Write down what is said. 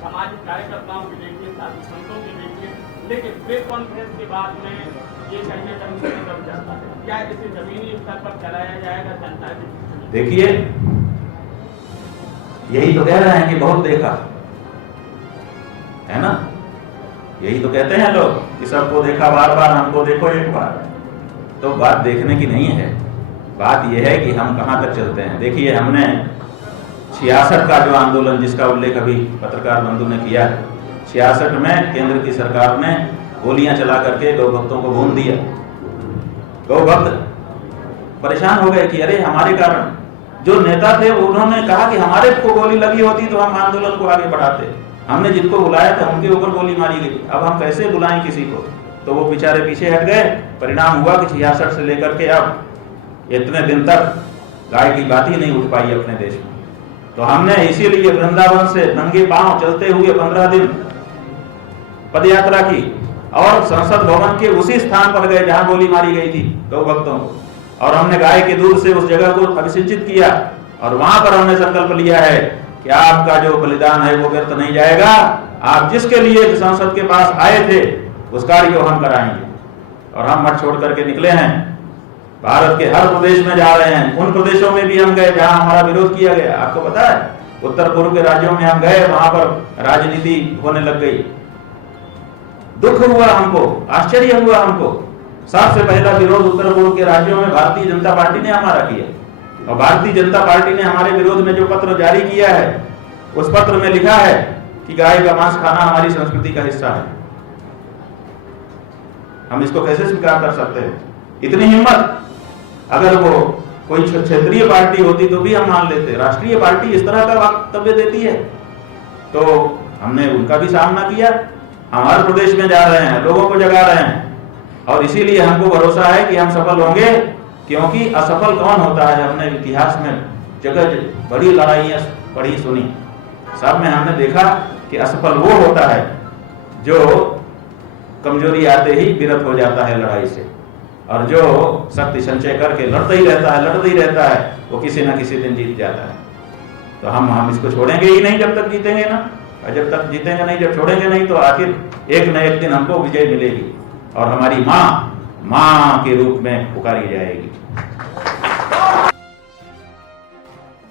सामाजिक कार्यकर्ताओं की देखिए, साधु संतों की देखिए, लेकिन प्रेस कॉन्फ्रेंस के बाद में ये कहीं जमीन से दब जाता है। क्या इसे जमीनी स्तर पर चलाया जाएगा जनता के? देखिए, यही तो कह रहे हैं कि बहुत देखा है ना, यही तो कहते हैं लोग कि सबको देखा बार बार, हमको देखो एक बार। तो बात देखने की नहीं है, बात यह है कि हम कहां तक चलते हैं। देखिए, हमने 66 का जो आंदोलन जिसका उल्लेख अभी पत्रकार बंधु ने किया, 66 में केंद्र की सरकार ने गोलियां चला करके गौ भक्तों को भून दिया। गौ भक्त परेशान हो गए कि अरे हमारे कारण, जो नेता थे उन्होंने कहा कि हमारे को गोली लगी होती तो हम आंदोलन को आगे बढ़ाते, हमने जिनको बुलाया था उनके ऊपर गोली मारी गई, अब हम कैसे बुलाएं किसी को। तो वो बेचारे पीछे हट गए। परिणाम हुआ कि 66 से लेकर के अब इतने दिन तक गाय की बात ही नहीं उठ पाई अपने देश में। तो हमने इसीलिए वृंदावन से नंगे पांव चलते हुए 15 दिन पदयात्रा की और संसद भवन के उसी स्थान पर गए जहां गोली मारी गई थी गौ भक्तों को, और हमने गाय के दूध से उस जगह को अभिषेचित किया। और वहां पर हमने संकल्प लिया है कि आपका जो बलिदान है वो व्यर्थ नहीं जाएगा, आप जिसके लिए संसद के पास आए थे उस कार्य को हम कराएंगे। और हम मठ छोड़ करके निकले हैं, भारत के हर प्रदेश में जा रहे हैं। उन प्रदेशों में भी हम गए जहां हमारा विरोध किया गया। आपको पता है, उत्तर पूर्व के राज्यों में हम गए, वहां पर राजनीति होने लग गई। दुख हुआ हमको, आश्चर्य हुआ हमको। सबसे पहला विरोध उत्तर पूर्व के राज्यों में भारतीय जनता पार्टी ने हमारा किया, और भारतीय जनता पार्टी ने हमारे विरोध में जो पत्र जारी किया है उस पत्र में लिखा है कि गाय का मांस खाना हमारी संस्कृति का हिस्सा है। हम इसको कैसे स्वीकार कर सकते हैं? इतनी हिम्मत! अगर वो कोई क्षेत्रीय पार्टी होती तो भी हम मान लेते, राष्ट्रीय पार्टी इस तरह का वक्तव्य देती है। तो हमने उनका भी सामना किया। हम हर प्रदेश में जा रहे हैं, लोगों को जगा रहे हैं, और इसीलिए हमको भरोसा है कि हम सफल होंगे, क्योंकि असफल कौन होता है? हमने इतिहास में जगह बड़ी लड़ाइयां पढ़ी सुनी, सब में हमने देखा कि असफल वो होता है जो कमजोरी आते ही विरत हो जाता है लड़ाई से, और जो शक्ति संचय करके लड़ता ही रहता है वो किसी ना किसी दिन जीत जाता है। तो हम इसको छोड़ेंगे ही नहीं जब तक जीतेंगे ना, और जब तक जीतेंगे नहीं, जब छोड़ेंगे नहीं, तो आखिर एक न एक दिन हमको विजय मिलेगी और हमारी माँ के रूप में पुकारी जाएगी।